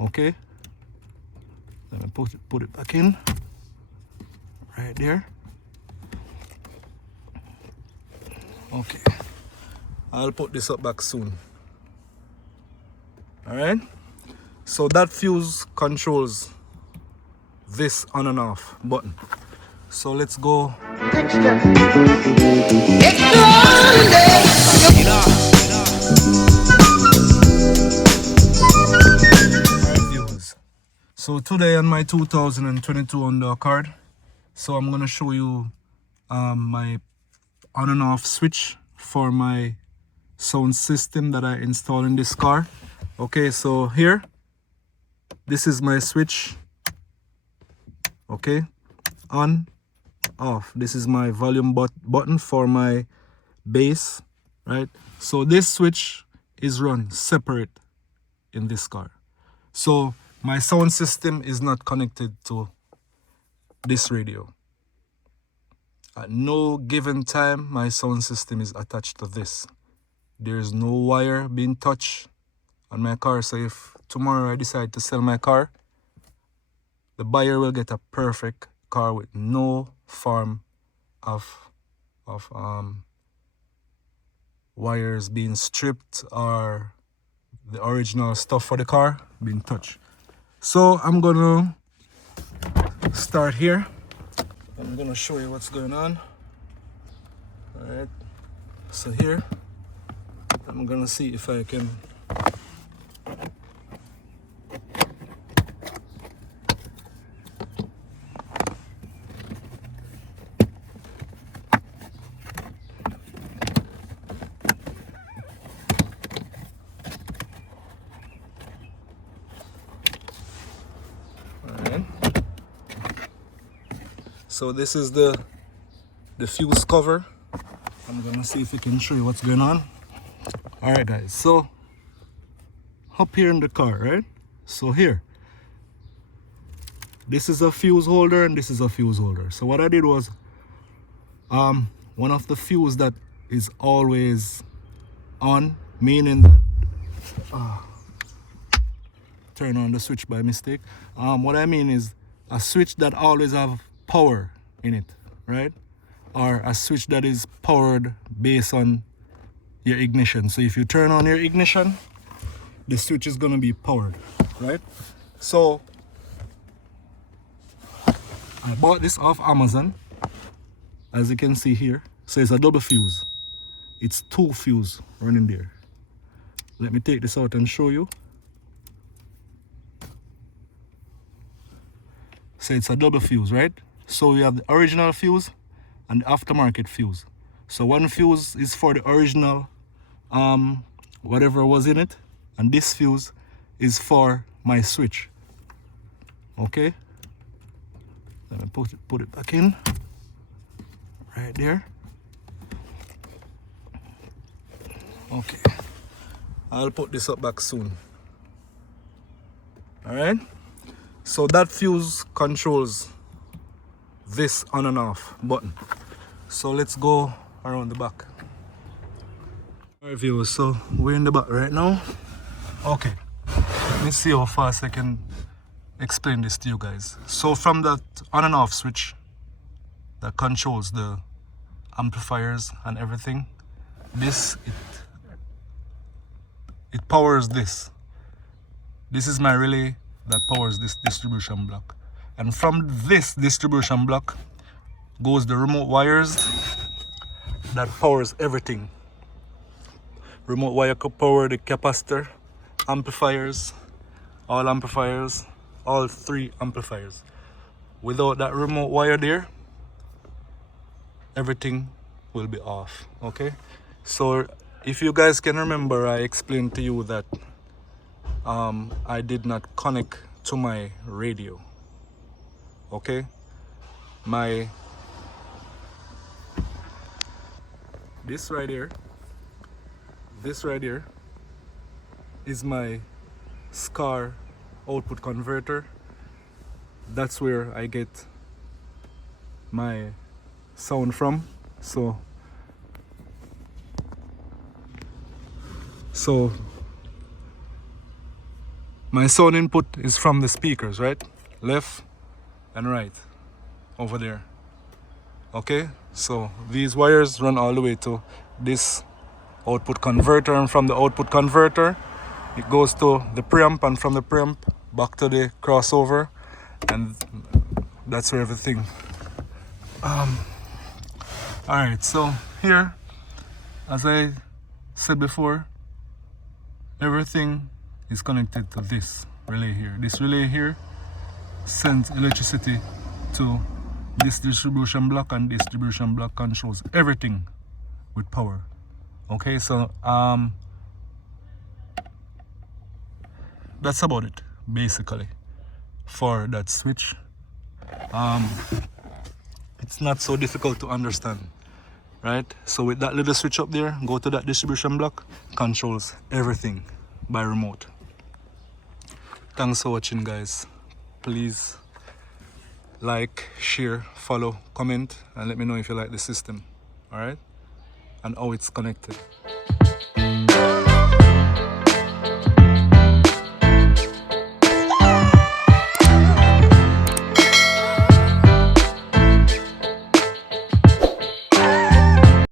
Okay, let me put it back in right there. Okay, I'll put this up back soon. All right, so that fuse controls this on and off button. So let's go. So today on my 2022 Honda Accord, so I'm gonna show you my on and off switch for my sound system that I installed in this car. Okay, so here, this is my switch. Okay, on, off. This is my volume button for my bass, right? So this switch is run separate in this car. So my sound system is not connected to this radio. At no given time, my sound system is attached to this. There's no wire being touched on my car. So if tomorrow I decide to sell my car, the buyer will get a perfect car with no form of wires being stripped or the original stuff for the car being touched. So I'm gonna start here. I'm gonna show you what's going on. All right, so here I'm gonna see if I can so this is the fuse cover. I'm gonna see if we can show you what's going on. All right, guys, so up here in the car, right? So here, this is a fuse holder and this is a fuse holder. So what I did was, one of the fuse that is always on, meaning that, turn on the switch by mistake. What I mean is a switch that always have power in it, right? Or a switch that is powered based on your ignition. So if you turn on your ignition, the switch is gonna be powered, right? So I bought this off Amazon, as you can see here. So it's a double fuse. It's two fuse running there. Let me take this out and show you. So it's a double fuse, right? So you have the original fuse and the aftermarket fuse. So one fuse is for the original, whatever was in it, and this fuse is for my switch. Okay, let me put it back in right there. Okay, I'll put this up back soon. All right, so that fuse controls this on and off button. So let's go around the back. All right, viewers, so we're in the back right now. Okay, let me see how fast I can explain this to you guys. So from that on and off switch that controls the amplifiers and everything, it powers this. This is my relay that powers this distribution block. And from this distribution block goes the remote wires that powers everything. Remote wire could power the capacitor, amplifiers, all three amplifiers. Without that remote wire there, everything will be off. Okay, so if you guys can remember, I explained to you that I did not connect to my radio. Okay, this right here is my SCAR output converter. That's where I get my sound from. So My sound input is from the speakers, right? Left and right over there. Okay, so these wires run all the way to this output converter, and from the output converter it goes to the preamp, and from the preamp back to the crossover, and that's where everything. Alright, so here, as I said before, everything is connected to this relay here. This relay here sends electricity to this distribution block, and this distribution block controls everything with power. Okay, so that's about it basically for that switch. It's not so difficult to understand, right? So with that little switch up there, go to that distribution block, controls everything by remote. Thanks for watching, guys. Please like, share, follow, comment, and let me know if you like the system, all right, and how it's connected.